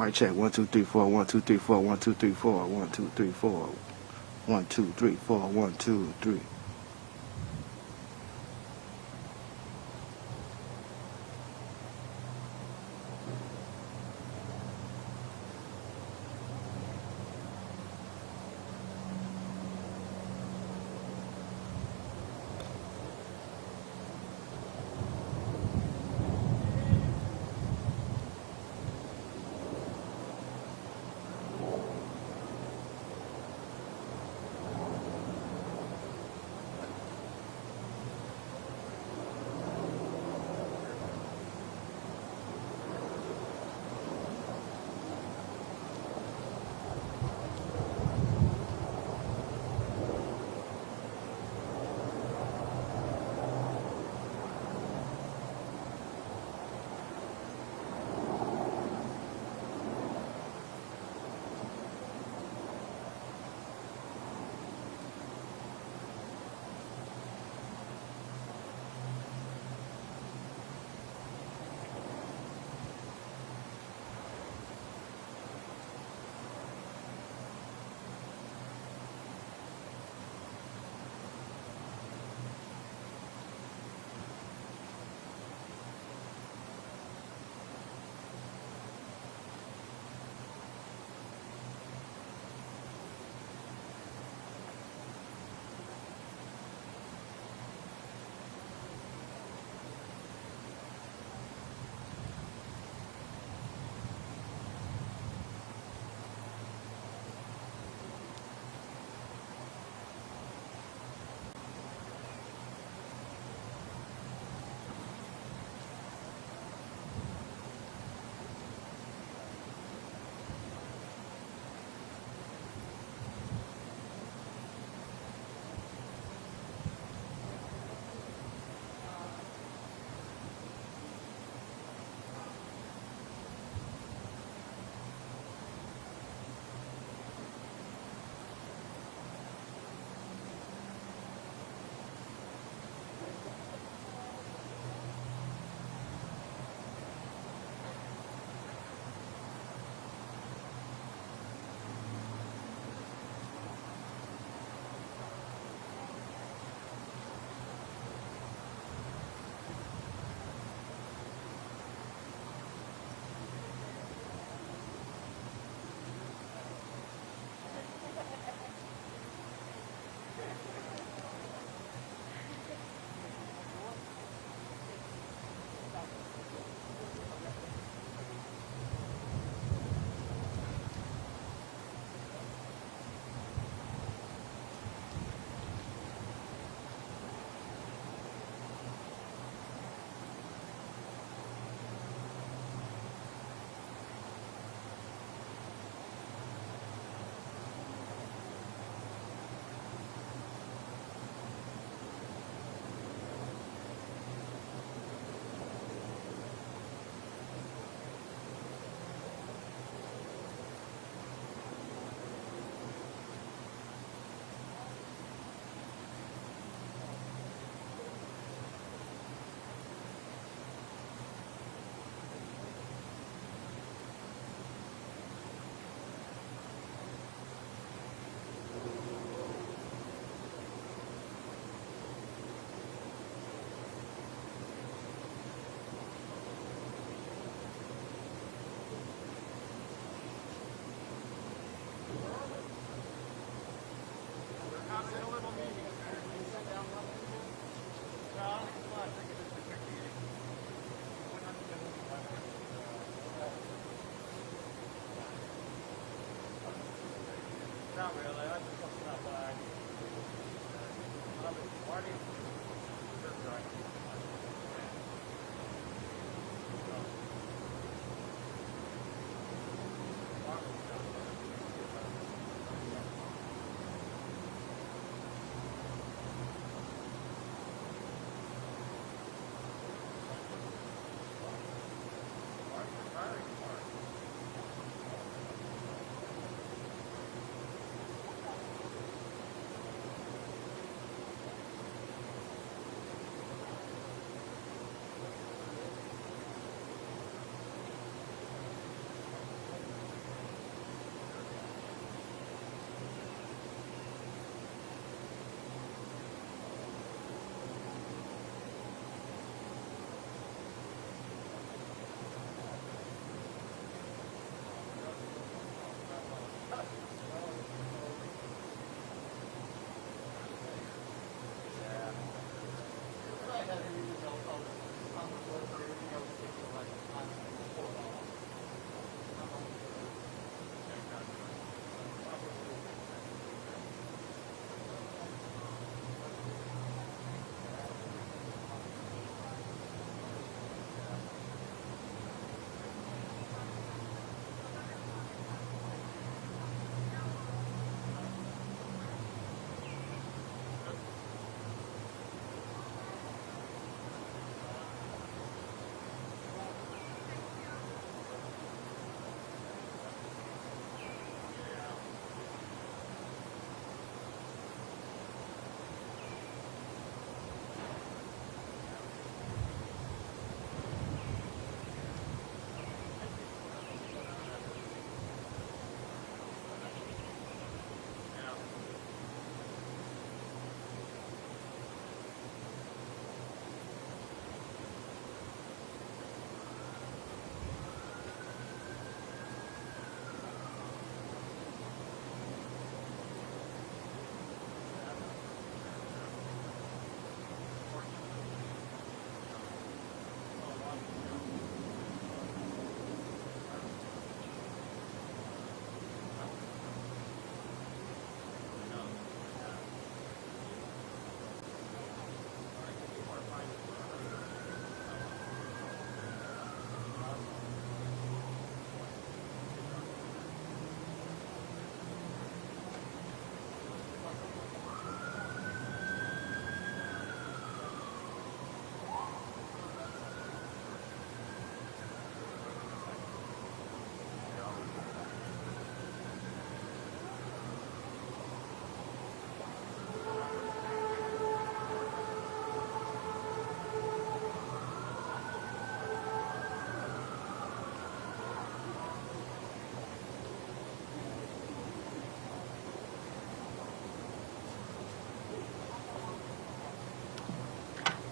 Mic check. 1 2 3 4. 1 2 3 4. 1 2 3 4. 1 2 3 4. 1 2 3 4. 1 2 3.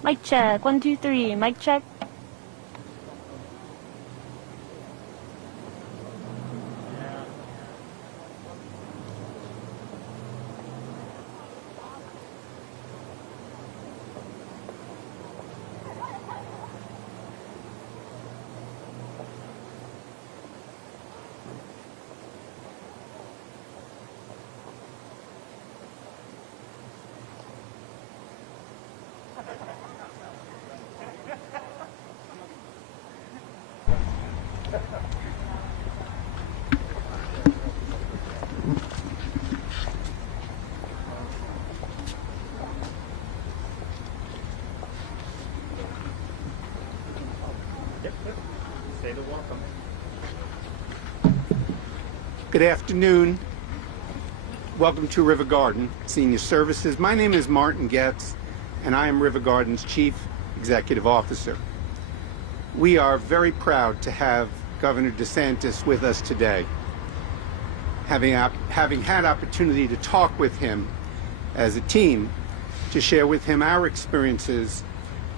Mic check. 1, 2, 3. Mic check. Say the welcome. Good afternoon. Welcome to River Garden Senior Services. My name is Martin Getz, and I am River Garden's Chief Executive Officer. We are very proud to have Governor DeSantis with us today. Having had opportunity to talk with him as a team to share with him our experiences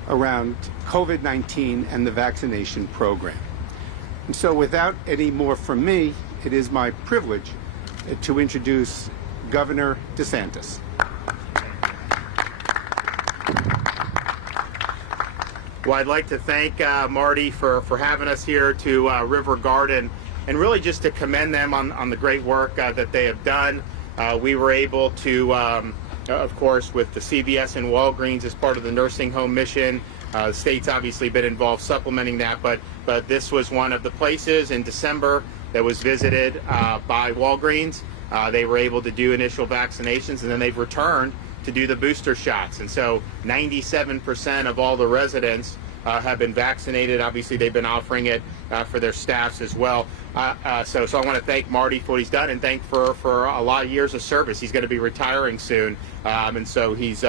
around COVID-19 and the vaccination program. And so without any more from me, it is my privilege to introduce Governor DeSantis. Well, I'd like to thank Marty for having us here to River Garden, and really just to commend them on the great work that they have done. We were able to, of course, with the CVS and Walgreens as part of the nursing home mission. The state's obviously been involved supplementing that, but this was one of the places in December that was visited by Walgreens. They were able to do initial vaccinations, and then they've returned to do the booster shots. And so 97% of all the residents have been vaccinated. Obviously, they've been offering it for their staffs as well. So I want to thank Marty for what he's done, and thank for a lot of years of service. He's going to be retiring soon, and so he's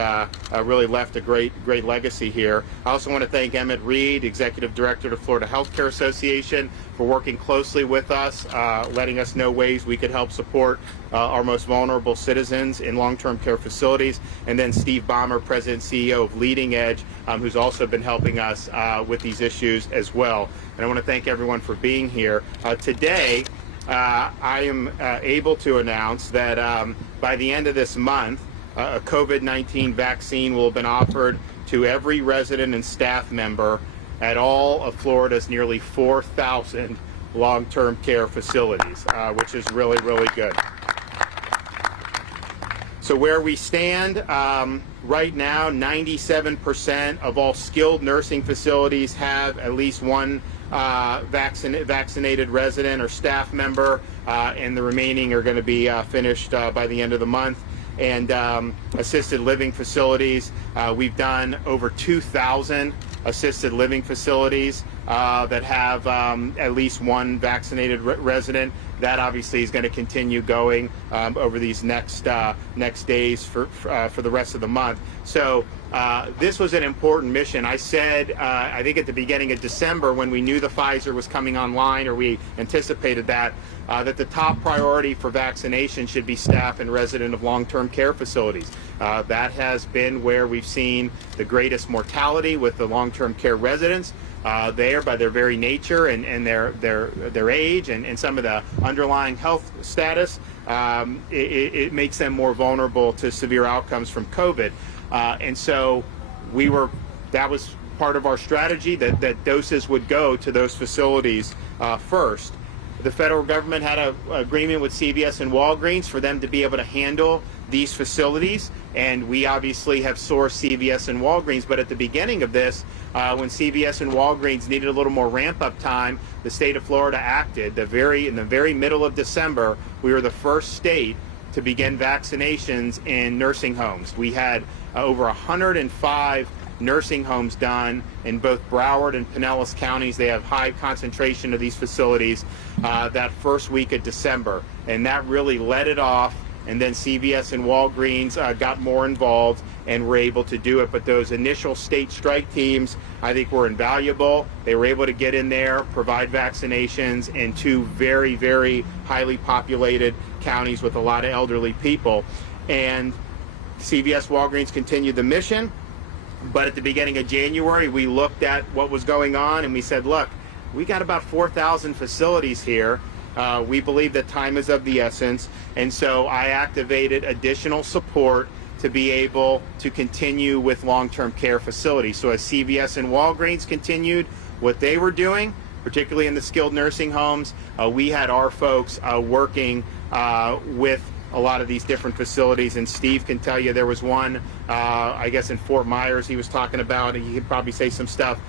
really left a great legacy here. I also want to thank Emmett Reed, Executive Director of the Florida Healthcare Association, for working closely with us, letting us know ways we could help support our most vulnerable citizens in long-term care facilities. And then Steve Baumer, President and CEO of Leading Edge, who's also been helping us with these issues as well. And I want to thank everyone for being here. Today, I am able to announce that by the end of this month, a COVID-19 vaccine will have been offered to every resident and staff member at all of Florida's nearly 4,000 long-term care facilities, which is really good. So where we stand right now, 97% of all skilled nursing facilities have at least one vaccinated resident or staff member, and the remaining are going to be finished by the end of the month. And assisted living facilities, we've done over 2,000 assisted living facilities that have at least one vaccinated resident. That obviously is going to continue going over these next days for the rest of the month. So this was an important mission. I said, I think at the beginning of December, when we knew the Pfizer was coming online, or we anticipated that the top priority for vaccination should be staff and resident of long-term care facilities. That has been where we've seen the greatest mortality with the long-term care residents. There, by their very nature and their age and some of the underlying health status, it makes them more vulnerable to severe outcomes from COVID. And so that was part of our strategy, that doses would go to those facilities first. The federal government had an agreement with CVS and Walgreens for them to be able to handle these facilities, and we obviously have sourced CVS and Walgreens. But at the beginning of this, when CVS and Walgreens needed a little more ramp-up time, the state of Florida acted. In the very middle of December, we were the first state to begin vaccinations in nursing homes. We had over 105 nursing homes done in both Broward and Pinellas counties. They have high concentration of these facilities that first week of December, and that really led it off. And then CVS and Walgreens got more involved and were able to do it. But those initial state strike teams, I think, were invaluable. They were able to get in there, provide vaccinations in two very, very highly populated counties with a lot of elderly people. And CVS Walgreens continued the mission. But at the beginning of January, we looked at what was going on and we said, look, we got about 4,000 facilities here. We believe that time is of the essence. And so I activated additional support to be able to continue with long-term care facilities. So as CVS and Walgreens continued what they were doing, particularly in the skilled nursing homes, we had our folks working with a lot of these different facilities, and Steve can tell you there was one, I guess in Fort Myers he was talking about, and he could probably say some stuff.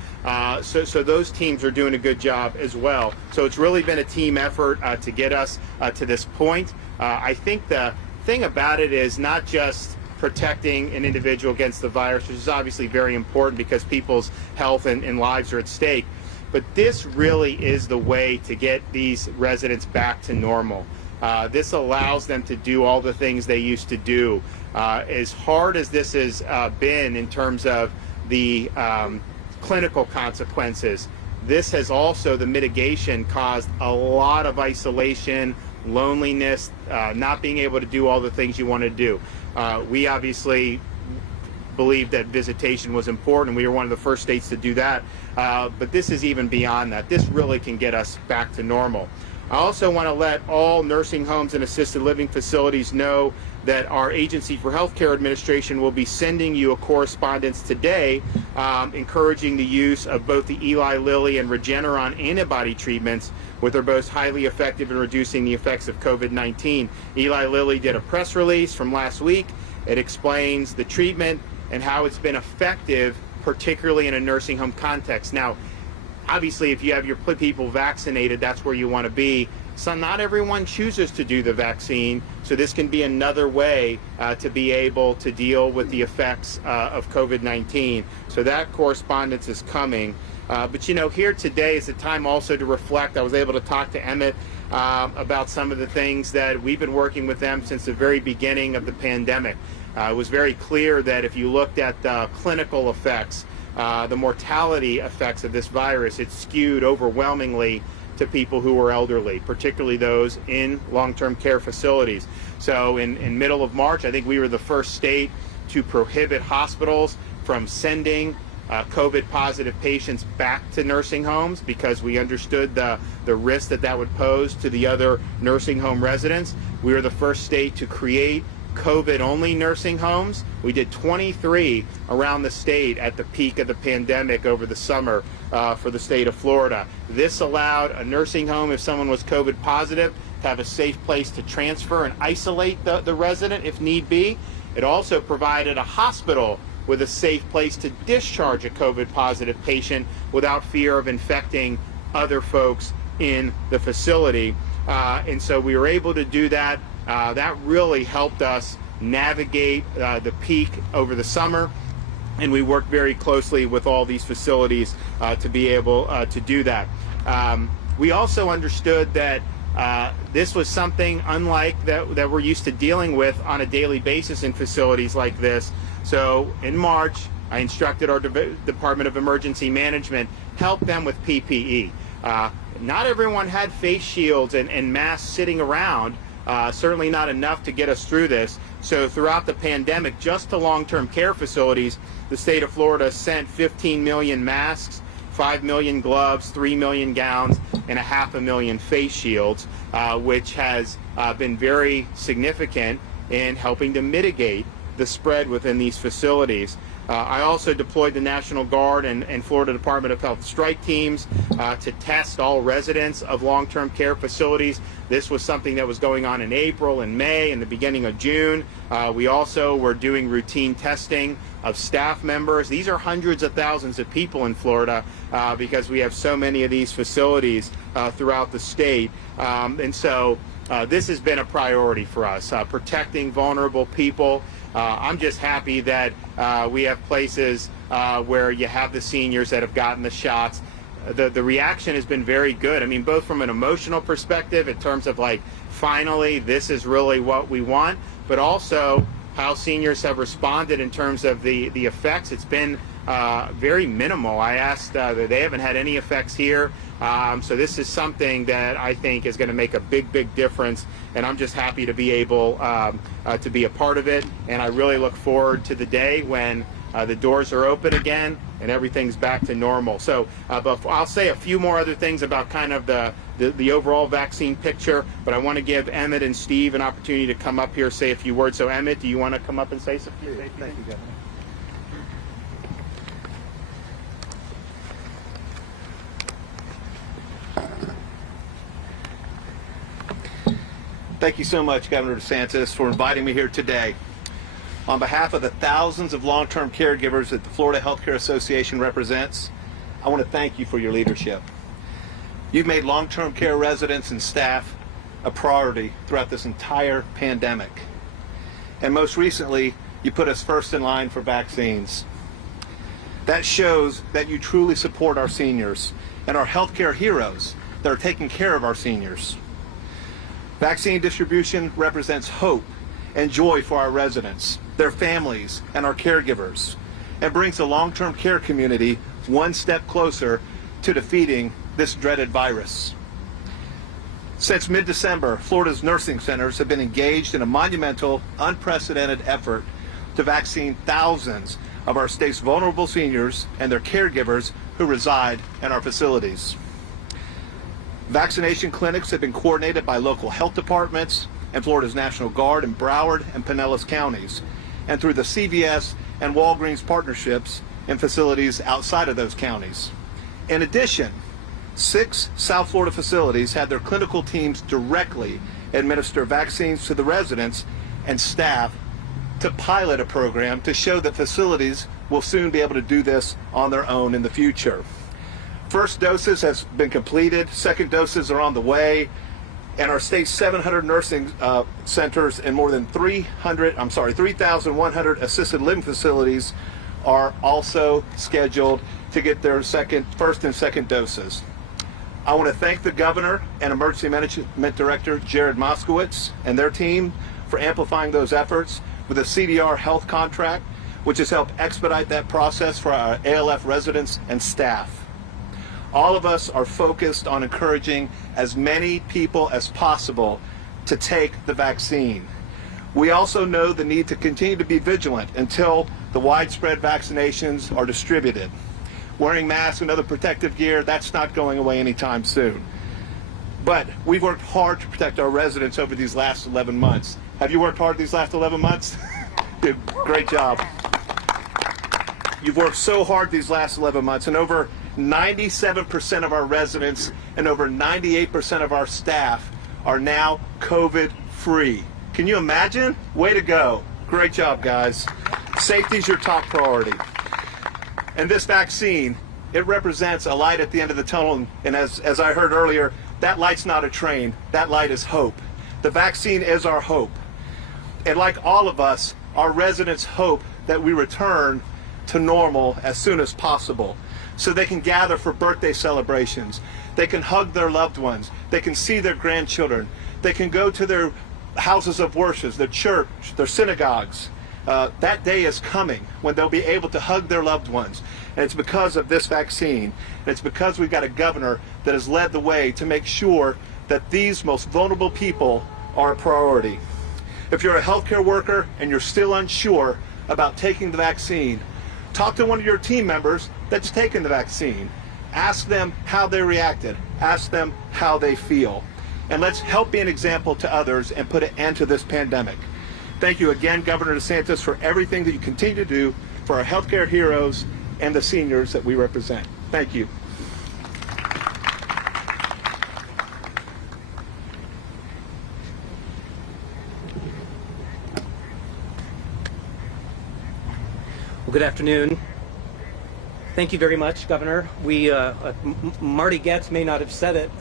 So those teams are doing a good job as well. So it's really been a team effort to get us to this point. I think the thing about it is not just protecting an individual against the virus, which is obviously very important because people's health and lives are at stake, but this really is the way to get these residents back to normal. This allows them to do all the things they used to do. As hard as this has been in terms of the clinical consequences, this has also, the mitigation, caused a lot of isolation, loneliness, not being able to do all the things you want to do. We obviously believed that visitation was important. We were one of the first states to do that. But this is even beyond that. This really can get us back to normal. I also want to let all nursing homes and assisted living facilities know that our Agency for Healthcare Administration will be sending you a correspondence today encouraging the use of both the Eli Lilly and Regeneron antibody treatments, which are both highly effective in reducing the effects of COVID-19. Eli Lilly did a press release from last week. It explains the treatment and how it's been effective, particularly in a nursing home context. Now, obviously, if you have your people vaccinated, that's where you want to be. So not everyone chooses to do the vaccine, so this can be another way to be able to deal with the effects of COVID-19. So that correspondence is coming. But you know, here today is the time also to reflect. I was able to talk to Emmett about some of the things that we've been working with them since the very beginning of the pandemic. It was very clear that if you looked at the clinical effects, the mortality effects of this virus, it's skewed overwhelmingly to people who are elderly, particularly those in long-term care facilities. So in middle of March, I think we were the first state to prohibit hospitals from sending COVID positive patients back to nursing homes because we understood the risk that would pose to the other nursing home residents. We were the first state to create COVID-only nursing homes. We did 23 around the state at the peak of the pandemic over the summer for the state of Florida. This allowed a nursing home, if someone was COVID positive, to have a safe place to transfer and isolate the resident if need be. It also provided a hospital with a safe place to discharge a COVID positive patient without fear of infecting other folks in the facility. And so we were able to do that. That really helped us navigate the peak over the summer, and we worked very closely with all these facilities to be able to do that. We also understood that this was something unlike that we're used to dealing with on a daily basis in facilities like this. So in March, I instructed our Department of Emergency Management, help them with PPE. Not everyone had face shields and masks sitting around. Certainly not enough to get us through this. So throughout the pandemic, just to long-term care facilities, the state of Florida sent 15 million masks, 5 million gloves, 3 million gowns, and 500,000 face shields, which has been very significant in helping to mitigate the spread within these facilities. I also deployed the National Guard and Florida Department of Health strike teams to test all residents of long-term care facilities. This was something that was going on in April and May and the beginning of June. We also were doing routine testing of staff members. These are hundreds of thousands of people in Florida because we have so many of these facilities throughout the state. And so this has been a priority for us, protecting vulnerable people. I'm just happy that we have places where you have the seniors that have gotten the shots. The reaction has been very good. I mean, both from an emotional perspective in terms of like, finally, this is really what we want, but also how seniors have responded in terms of the effects. It's been very minimal. I asked that they haven't had any effects here. So this is something that I think is going to make a big difference, and I'm just happy to be able to be a part of it. And I really look forward to the day when The doors are open again, and everything's back to normal. So, but I'll say a few more other things about kind of the overall vaccine picture, but I want to give Emmett and Steve an opportunity to come up here, say a few words. So, Emmett, do you want to come up and say some few things? Thank you, Governor. Thank you so much, Governor DeSantis, for inviting me here today. On behalf of the thousands of long-term caregivers that the Florida Healthcare Association represents, I want to thank you for your leadership. You've made long-term care residents and staff a priority throughout this entire pandemic. And most recently, you put us first in line for vaccines. That shows that you truly support our seniors and our healthcare heroes that are taking care of our seniors. Vaccine distribution represents hope and joy for our residents, their families, and our caregivers, and brings the long-term care community one step closer to defeating this dreaded virus. Since mid-December, Florida's nursing centers have been engaged in a monumental, unprecedented effort to vaccine thousands of our state's vulnerable seniors and their caregivers who reside in our facilities. Vaccination clinics have been coordinated by local health departments and Florida's National Guard in Broward and Pinellas counties, and through the CVS and Walgreens partnerships in facilities outside of those counties. In addition, 6 South Florida facilities had their clinical teams directly administer vaccines to the residents and staff to pilot a program to show that facilities will soon be able to do this on their own in the future. First doses have been completed, second doses are on the way, and our state's 700 nursing centers and more than 3,100 assisted living facilities are also scheduled to get their first and second doses. I want to thank the Governor and Emergency Management Director Jared Moskowitz and their team for amplifying those efforts with a CDR health contract, which has helped expedite that process for our ALF residents and staff. All of us are focused on encouraging as many people as possible to take the vaccine. We also know the need to continue to be vigilant until the widespread vaccinations are distributed. Wearing masks and other protective gear, that's not going away anytime soon. But we've worked hard to protect our residents over these last 11 months. Have you worked hard these last 11 months? Great job. You've worked so hard these last 11 months, and over 97% of our residents and over 98% of our staff are now COVID-free. Can you imagine? Way to go. Great job, guys. Safety is your top priority. And this vaccine, it represents a light at the end of the tunnel, and as I heard earlier, that light's not a train, that light is hope. The vaccine is our hope. And like all of us, our residents hope that we return to normal as soon as possible, so they can gather for birthday celebrations, they can hug their loved ones, they can see their grandchildren, they can go to their houses of worship, their church, their synagogues. That day is coming when they'll be able to hug their loved ones. And it's because of this vaccine. And it's because we've got a governor that has led the way to make sure that these most vulnerable people are a priority. If you're a healthcare worker and you're still unsure about taking the vaccine, talk to one of your team members that's taken the vaccine. Ask them how they reacted. Ask them how they feel. And let's help be an example to others and put an end to this pandemic. Thank you again, Governor DeSantis, for everything that you continue to do for our healthcare heroes and the seniors that we represent. Thank you. Well, good afternoon. Thank you very much, Governor. Marty Getz may not have said it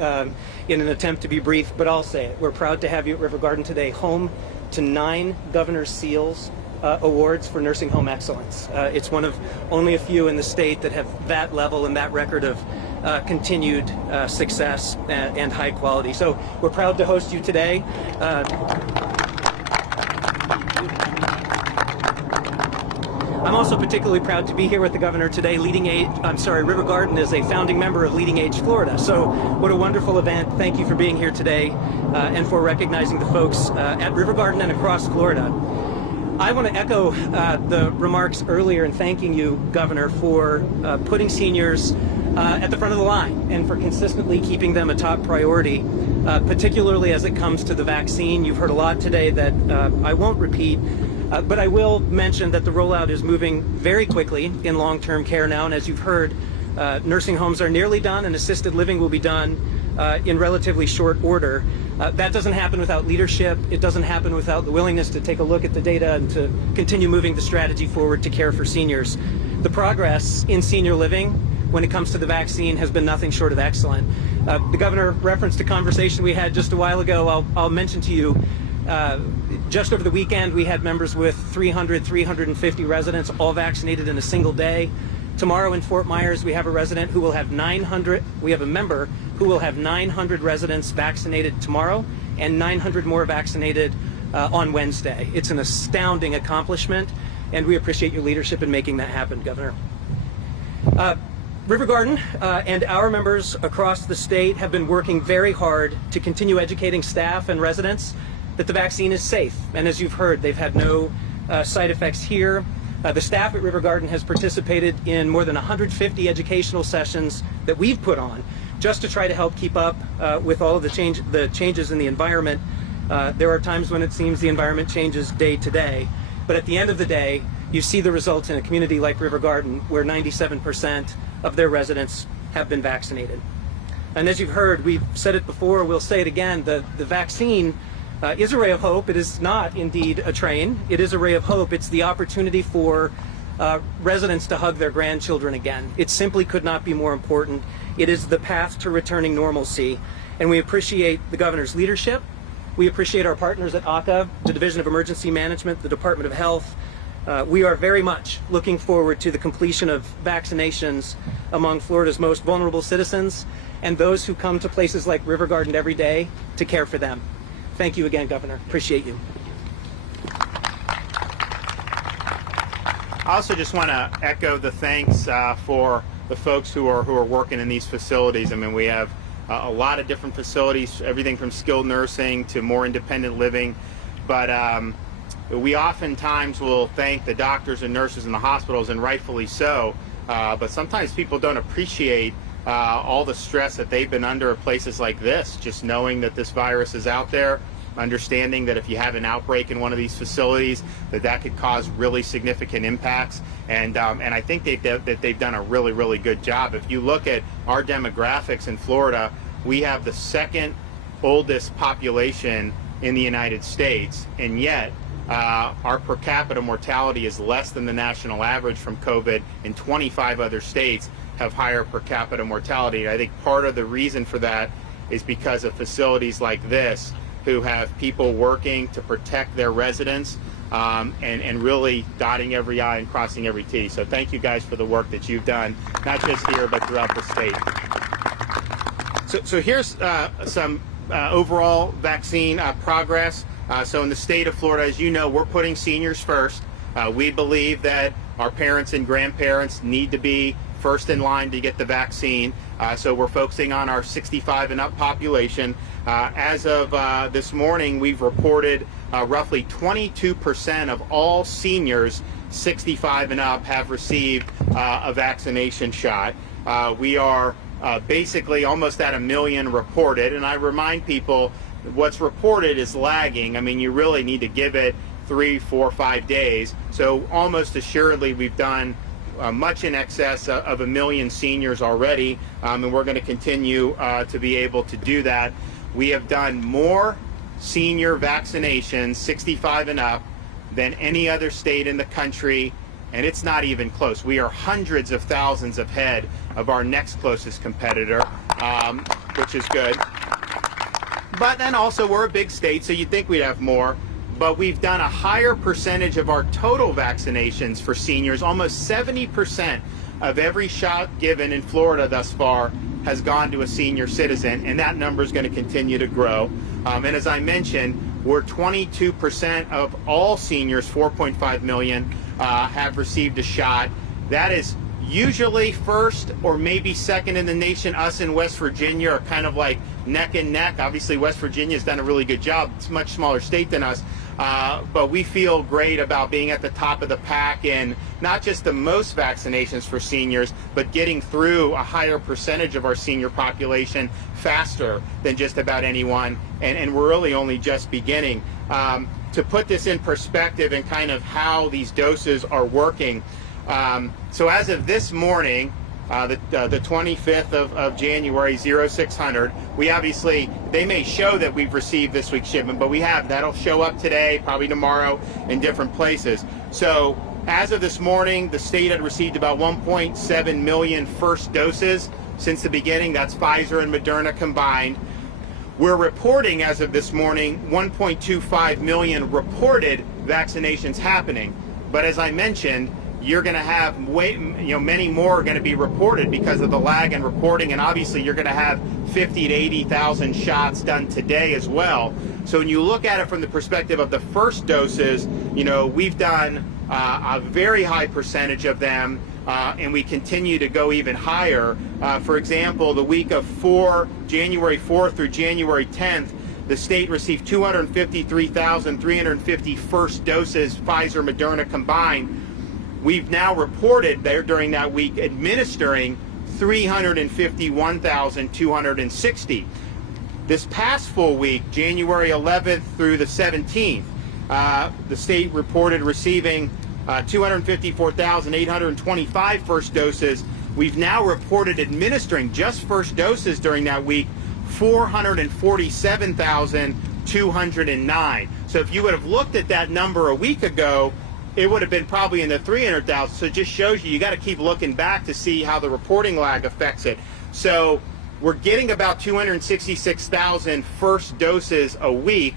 in an attempt to be brief, but I'll say it. We're proud to have you at River Garden today, home to 9 Governor's Seals awards for nursing home excellence. It's one of only a few in the state that have that level and that record of continued success and high quality. So we're proud to host you today. I'm also particularly proud to be here with the Governor today. River Garden is a founding member of Leading Age Florida. So what a wonderful event. Thank you for being here today and for recognizing the folks at River Garden and across Florida. I want to echo the remarks earlier in thanking you, Governor, for putting seniors at the front of the line and for consistently keeping them a top priority, particularly as it comes to the vaccine. You've heard a lot today that I won't repeat, but I will mention that the rollout is moving very quickly in long-term care now, and as you've heard, nursing homes are nearly done and assisted living will be done in relatively short order. That doesn't happen without leadership. It doesn't happen without the willingness to take a look at the data and to continue moving the strategy forward to care for seniors. The progress in senior living when it comes to the vaccine has been nothing short of excellent. The governor referenced a conversation we had just a while ago. I'll mention to you, just over the weekend, we had members with 350 residents all vaccinated in a single day. Tomorrow in Fort Myers, we have a resident who will have 900, we have a member who will have 900 residents vaccinated tomorrow and 900 more vaccinated on Wednesday. It's an astounding accomplishment, and we appreciate your leadership in making that happen, Governor. River Garden and our members across the state have been working very hard to continue educating staff and residents that the vaccine is safe. And as you've heard, they've had no side effects here. The staff at River Garden has participated in more than 150 educational sessions that we've put on just to try to help keep up with all of the changes in the environment. There are times when it seems the environment changes day to day, but at the end of the day, you see the results in a community like River Garden where 97% of their residents have been vaccinated. And as you've heard, we've said it before, we'll say it again, the vaccine is a ray of hope. It is not indeed a train. It is a ray of hope. It's the opportunity for residents to hug their grandchildren again. It simply could not be more important. It is the path to returning normalcy. And we appreciate the governor's leadership. We appreciate our partners at ACA, the Division of Emergency Management, the Department of Health. We are very much looking forward to the completion of vaccinations among Florida's most vulnerable citizens and those who come to places like River Garden every day to care for them. Thank you again, Governor. Appreciate you. I also just want to echo the thanks for the folks who are working in these facilities. I mean, we have a lot of different facilities, everything from skilled nursing to more independent living, but we oftentimes will thank the doctors and nurses in the hospitals, and rightfully so, but sometimes people don't appreciate all the stress that they've been under at places like this, just knowing that this virus is out there, understanding that if you have an outbreak in one of these facilities, that could cause really significant impacts. And I think they've done a really, really good job. If you look at our demographics in Florida, we have the second oldest population in the United States, and yet our per capita mortality is less than the national average from COVID, and 25 other states have higher per capita mortality. I think part of the reason for that is because of facilities like this, who have people working to protect their residents and really dotting every I and crossing every T. So thank you guys for the work that you've done, not just here, but throughout the state. So here's some overall vaccine progress. So in the state of Florida, as you know, we're putting seniors first. We believe that our parents and grandparents need to be first in line to get the vaccine. So we're focusing on our 65 and up population. As of this morning, we've reported roughly 22% of all seniors 65 and up have received a vaccination shot. We are basically almost at 1 million reported, and I remind people what's reported is lagging. I mean, you really need to give it 3, 4, 5 days. So almost assuredly we've done much in excess of 1 million seniors already, and we're going to continue to be able to do that. We have done more senior vaccinations 65 and up than any other state in the country, and it's not even close. We are hundreds of thousands ahead of our next closest competitor, which is good. But then also we're a big state, so you'd think we'd have more. But we've done a higher percentage of our total vaccinations for seniors. Almost 70% of every shot given in Florida thus far has gone to a senior citizen, and that number is going to continue to grow. And as I mentioned, we're 22% of all seniors, 4.5 million, have received a shot. That is usually first or maybe second in the nation. Us and West Virginia are kind of like neck and neck. Obviously, West Virginia has done a really good job. It's a much smaller state than us. But we feel great about being at the top of the pack in not just the most vaccinations for seniors, but getting through a higher percentage of our senior population faster than just about anyone. And we're really only just beginning. To put this in perspective and kind of how these doses are working, so as of this morning, the 25th of January, 0600, we obviously, they may show that we've received this week's shipment, but we have. That'll show up today, probably tomorrow, in different places. So as of this morning, the state had received about 1.7 million first doses since the beginning. That's Pfizer and Moderna combined. We're reporting, as of this morning, 1.25 million reported vaccinations happening. But as I mentioned, you're going to have many more are going to be reported because of the lag in reporting, and obviously you're going to have 50 to 80,000 shots done today as well. So when you look at it from the perspective of the first doses, we've done a very high percentage of them, and we continue to go even higher. For example, the week of January 4th through January 10th, the state received 253,350 first doses, Pfizer, Moderna combined. We've now reported there during that week administering 351,260. This past full week, January 11th through the 17th, the state reported receiving 254,825 first doses. We've now reported administering just first doses during that week 447,209. So if you would have looked at that number a week ago, it would have been probably in the 300,000. So it just shows you got to keep looking back to see how the reporting lag affects it. So we're getting about 266,000 first doses a week.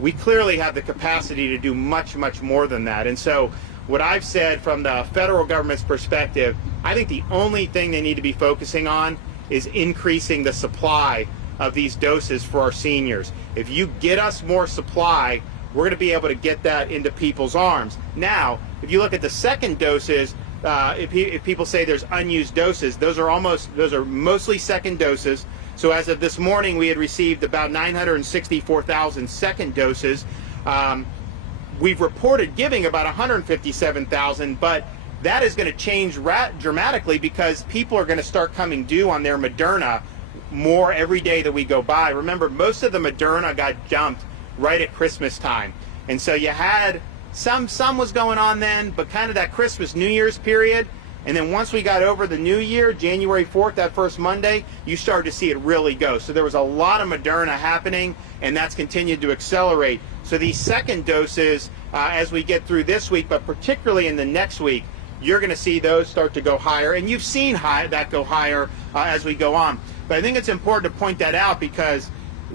We clearly have the capacity to do much, much more than that. And so what I've said from the federal government's perspective, I think the only thing they need to be focusing on is increasing the supply of these doses for our seniors. If you get us more supply, we're going to be able to get that into people's arms. Now, if you look at the second doses, if people say there's unused doses, those are mostly second doses. So as of this morning, we had received about 964,000 second doses. We've reported giving about 157,000, but that is going to change dramatically because people are going to start coming due on their Moderna more every day that we go by. Remember, most of the Moderna got dumped right at Christmas time. And so you had some was going on then, but kind of that Christmas, New Year's period. And then once we got over the New Year, January 4th, that first Monday, you started to see it really go. So there was a lot of Moderna happening, and that's continued to accelerate. So these second doses, as we get through this week, but particularly in the next week, you're going to see those start to go higher. And you've seen that go higher as we go on. But I think it's important to point that out because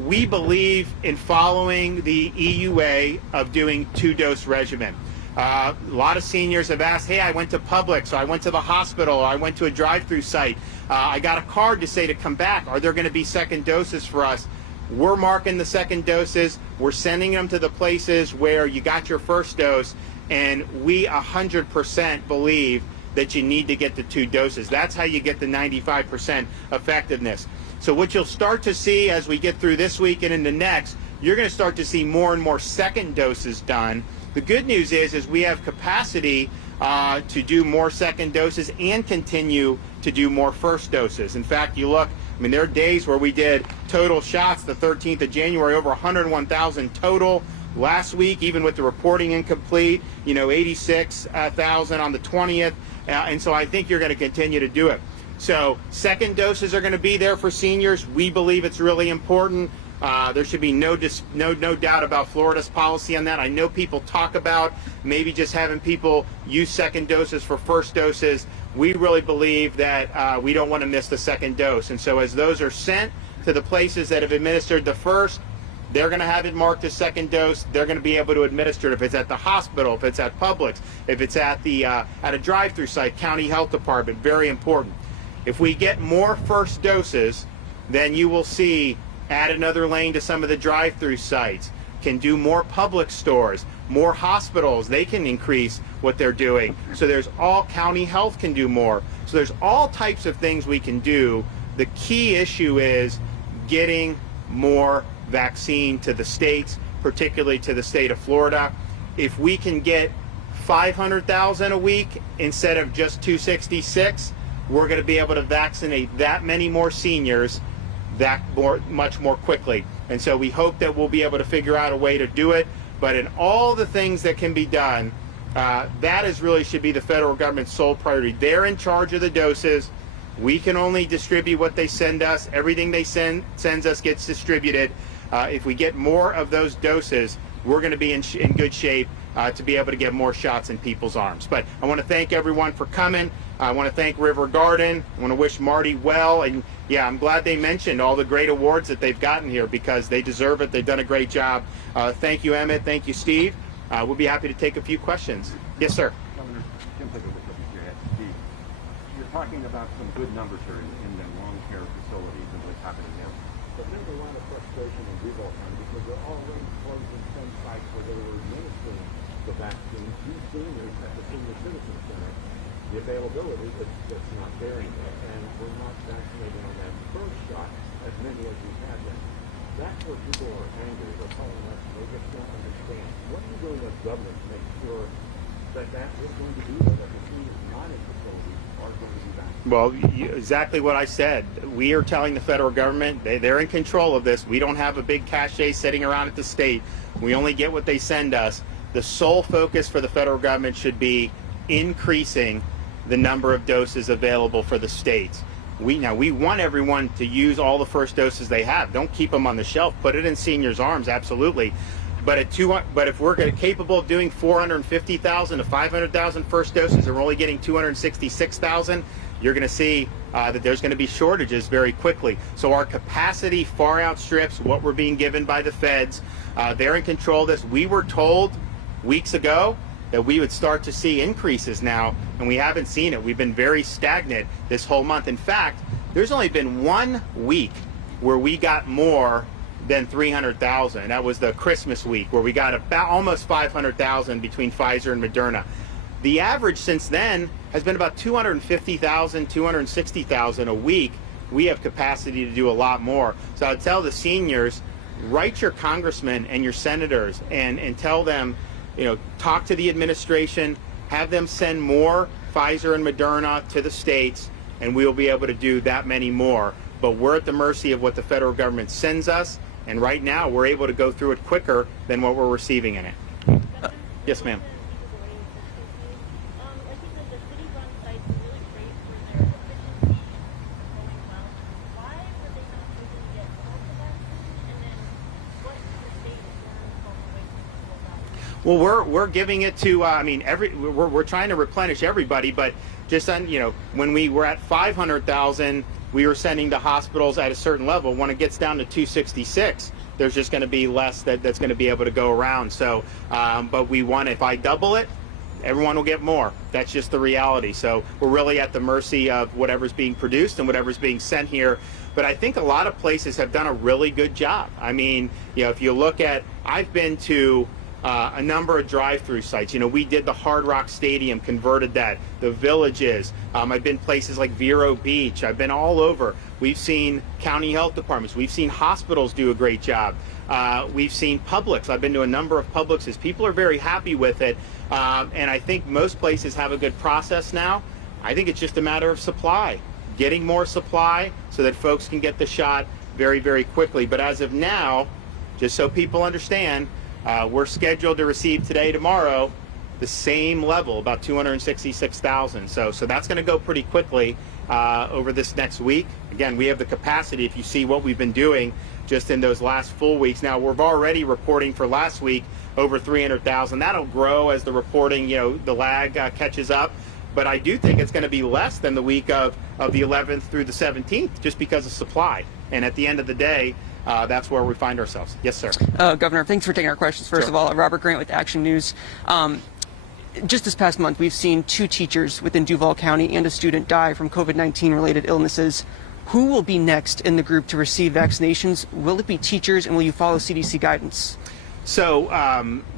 we believe in following the EUA of doing two-dose regimen. A lot of seniors have asked, hey, I went to Publix, or I went to the hospital, or I went to a drive-through site. I got a card to say to come back. Are there going to be second doses for us? We're marking the second doses. We're sending them to the places where you got your first dose, and we 100% believe that you need to get the two doses. That's how you get the 95% effectiveness. So what you'll start to see as we get through this week and into next, you're going to start to see more and more second doses done. The good news is we have capacity to do more second doses and continue to do more first doses. In fact, you look, there are days where we did total shots the 13th of January, over 101,000 total. Last week, even with the reporting incomplete, 86,000 on the 20th. And so I think you're going to continue to do it. So second doses are going to be there for seniors. We believe it's really important. There should be no doubt about Florida's policy on that. I know people talk about maybe just having people use second doses for first doses. We really believe that we don't want to miss the second dose. And so as those are sent to the places that have administered the first, they're going to have it marked as second dose. They're going to be able to administer it if it's at the hospital, if it's at Publix, if it's at a drive-through site, county health department. Very important. If we get more first doses, then you will see add another lane to some of the drive-through sites. can do more public stores, more hospitals. They can increase what they're doing. So there's all county health can do more. So there's all types of things we can do. The key issue is getting more vaccine to the states, particularly to the state of Florida. If we can get 500,000 a week instead of just 266, we're going to be able to vaccinate that many more seniors much more quickly. And so we hope that we'll be able to figure out a way to do it. But in all the things that can be done, that is really should be the federal government's sole priority. They're in charge of the doses. We can only distribute what they send us. Everything they sends us gets distributed. If we get more of those doses, we're going to be in good shape to be able to get more shots in people's arms. But I want to thank everyone for coming. I want to thank River Garden. I want to wish Marty well. And yeah, I'm glad they mentioned all the great awards that they've gotten here because they deserve it. They've done a great job. Thank you, Emmett. Thank you, Steve. We'll be happy to take a few questions. Yes, sir. Governor, Jim Pickle with WCIS. Steve, you're talking about some good numbers here in the long care facilities and what's happening there. But there's a lot of frustration in Duval County because they're already closing some sites where they were administering the vaccine to seniors at the Senior Citizen Center. The availability is just not there anymore, and we're not vaccinating on that first shot as many as we had been. That's where people are angry. They're calling us. They just don't understand. What are you doing as governor to make sure that that is going to be there, that the seniors not in facilities are going to be vaccinated? Well, exactly what I said. We are telling the federal government they're in control of this. We don't have a big cachet sitting around at the state. We only get what they send us. The sole focus for the federal government should be increasing the number of doses available for the states. We want everyone to use all the first doses they have. Don't keep them on the shelf. Put it in seniors' arms, absolutely. But if we're capable of doing 450,000 to 500,000 first doses, and we're only getting 266,000, you're going to see that there's going to be shortages very quickly. So our capacity far outstrips what we're being given by the feds. They're in control of this. We were told weeks ago that we would start to see increases now, and we haven't seen it. We've been very stagnant this whole month. In fact, there's only been 1 week where we got more than 300,000. That was the Christmas week where we got about almost 500,000 between Pfizer and Moderna. The average since then has been about 250,000, 260,000 a week. We have capacity to do a lot more. So I'd tell the seniors, write your congressmen and your senators and tell them, talk to the administration, have them send more Pfizer and Moderna to the states, and we'll be able to do that many more. But we're at the mercy of what the federal government sends us, and right now we're able to go through it quicker than what we're receiving in it. Yes, ma'am. Well, we're giving it to. We're trying to replenish everybody, but just on when we were at 500,000, we were sending to hospitals at a certain level. When it gets down to 266, there's just going to be less that's going to be able to go around. So, but we want, if I double it, everyone will get more. That's just the reality. So we're really at the mercy of whatever's being produced and whatever's being sent here. But I think a lot of places have done a really good job. I mean, if you look at, I've been to a number of drive-through sites. We did the Hard Rock Stadium, converted that, the Villages. I've been places like Vero Beach. I've been all over. We've seen county health departments. We've seen hospitals do a great job. We've seen Publix. I've been to a number of Publixes. People are very happy with it. And I think most places have a good process now. I think it's just a matter of supply, getting more supply so that folks can get the shot very, very quickly. But as of now, just so people understand, we're scheduled to receive today, tomorrow, the same level, about 266,000. So that's going to go pretty quickly over this next week. Again, we have the capacity, if you see what we've been doing just in those last full weeks. Now, we're already reporting for last week over 300,000. That'll grow as the reporting, the lag catches up. But I do think it's going to be less than the week of the 11th through the 17th just because of supply. And at the end of the day, that's where we find ourselves. Yes, sir. Governor, thanks for taking our questions. First of all, Robert Grant with Action News. Just this past month, we've seen 2 teachers within Duval County and a student die from COVID-19 related illnesses. Who will be next in the group to receive vaccinations? Will it be teachers, and will you follow CDC guidance? So,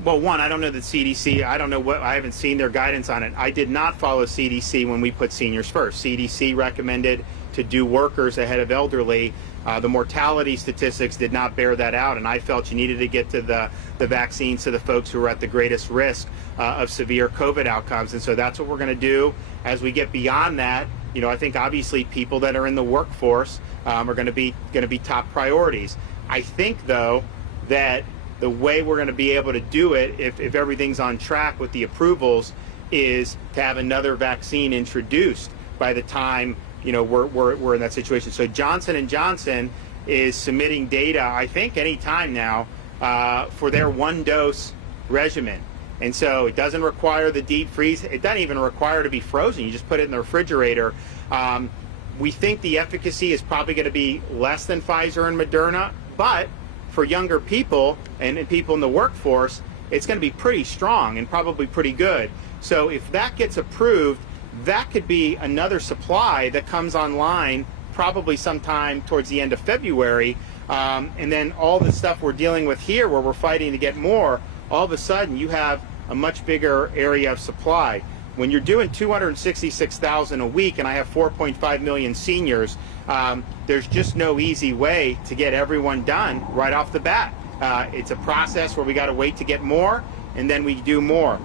well, one, I don't know the CDC. I don't know what, I haven't seen their guidance on it. I did not follow CDC when we put seniors first. CDC recommended to do workers ahead of elderly. The mortality statistics did not bear that out, and I felt you needed to get to the vaccines to the folks who are at the greatest risk of severe COVID outcomes. And so that's what we're going to do. As we get beyond that, you know, I think obviously people that are in the workforce are going to be top priorities. I think, though, that the way we're going to be able to do it, if everything's on track with the approvals, is to have another vaccine introduced by the time, you know, we're in that situation. So Johnson & Johnson is submitting data, I think, any time now for their one-dose regimen. And so it doesn't require the deep freeze. It doesn't even require to be frozen. You just put it in the refrigerator. We think the efficacy is probably going to be less than Pfizer and Moderna, but for younger people and people in the workforce, it's going to be pretty strong and probably pretty good. So if that gets approved, that could be another supply that comes online probably sometime towards the end of February. And then all the stuff we're dealing with here where we're fighting to get more, all of a sudden you have a much bigger area of supply. When you're doing 266,000 a week, and I have 4.5 million seniors, there's just no easy way to get everyone done right off the bat. It's a process where we got to wait to get more, and then we do more.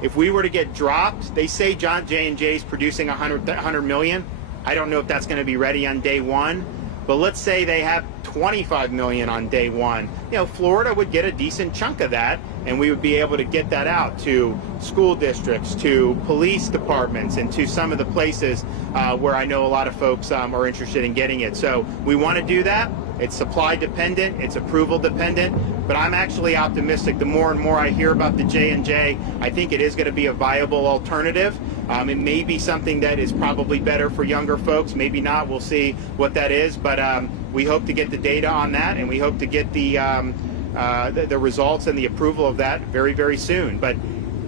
If we were to get dropped, they say J&J is producing 100 million. I don't know if that's going to be ready on day one, but let's say they have 25 million on day one. You know, Florida would get a decent chunk of that, and we would be able to get that out to school districts, to police departments, and to some of the places where I know a lot of folks are interested in getting it. So we want to do that. It's supply dependent, it's approval dependent, but I'm actually optimistic. The more and more I hear about the J&J, I think it is going to be a viable alternative. It may be something that is probably better for younger folks, maybe not. We'll see what that is, but we hope to get the data on that, and we hope to get the results and the approval of that very, very soon. But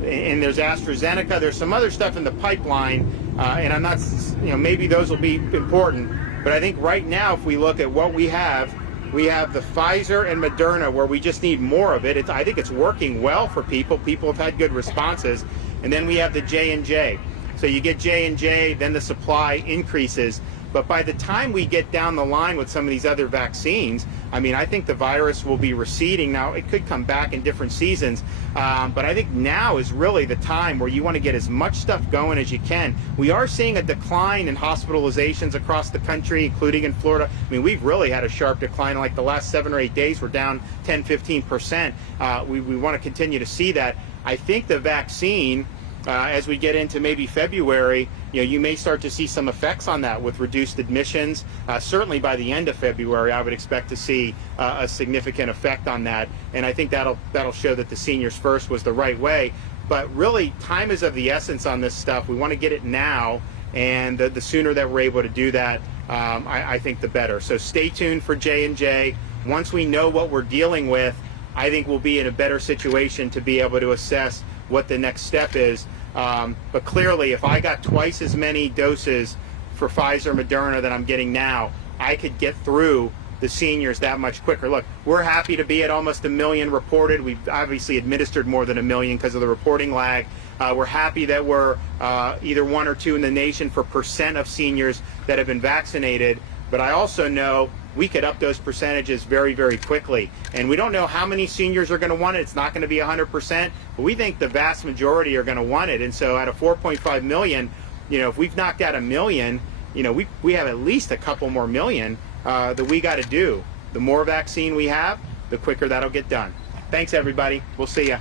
and there's AstraZeneca, there's some other stuff in the pipeline, and I'm not, you know, maybe those will be important. But I think right now, if we look at what we have the Pfizer and Moderna where we just need more of it. I think it's working well for people. People have had good responses. And then we have the J&J. So you get J&J, then the supply increases. But by the time we get down the line with some of these other vaccines, I mean, I think the virus will be receding. Now, it could come back in different seasons, but I think now is really the time where you want to get as much stuff going as you can. We are seeing a decline in hospitalizations across the country, including in Florida. I mean, we've really had a sharp decline. Like the last 7 or 8 days, we're down 10, 15%. We want to continue to see that. I think the vaccine, as we get into maybe February, you know, you may start to see some effects on that with reduced admissions. Certainly by the end of February, I would expect to see a significant effect on that. And I think that'll show that the seniors first was the right way. But really, time is of the essence on this stuff. We want to get it now, and the sooner that we're able to do that, I think the better. So stay tuned for J&J. Once we know what we're dealing with, I think we'll be in a better situation to be able to assess what the next step is. But clearly, if I got twice as many doses for Pfizer, Moderna than I'm getting now, I could get through the seniors that much quicker. Look, we're happy to be at almost 1 million reported. We've obviously administered more than 1 million because of the reporting lag. We're happy that we're either 1 or 2 in the nation for percent of seniors that have been vaccinated. But I also know we could up those percentages very, very quickly. And we don't know how many seniors are going to want it. It's not going to be 100%, but we think the vast majority are going to want it. And so out of 4.5 million, you know, if we've knocked out 1 million, you know, we have at least a couple more million that we got to do. The more vaccine we have, the quicker that'll get done. Thanks, everybody. We'll see you.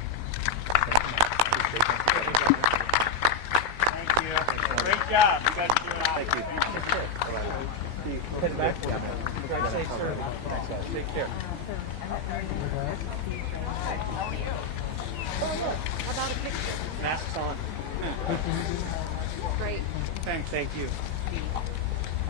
Thank you. Great job. You guys are doing awesome. Thank you. Head back. Drive safe, sir. Take care. Masks on. Great. Thank you.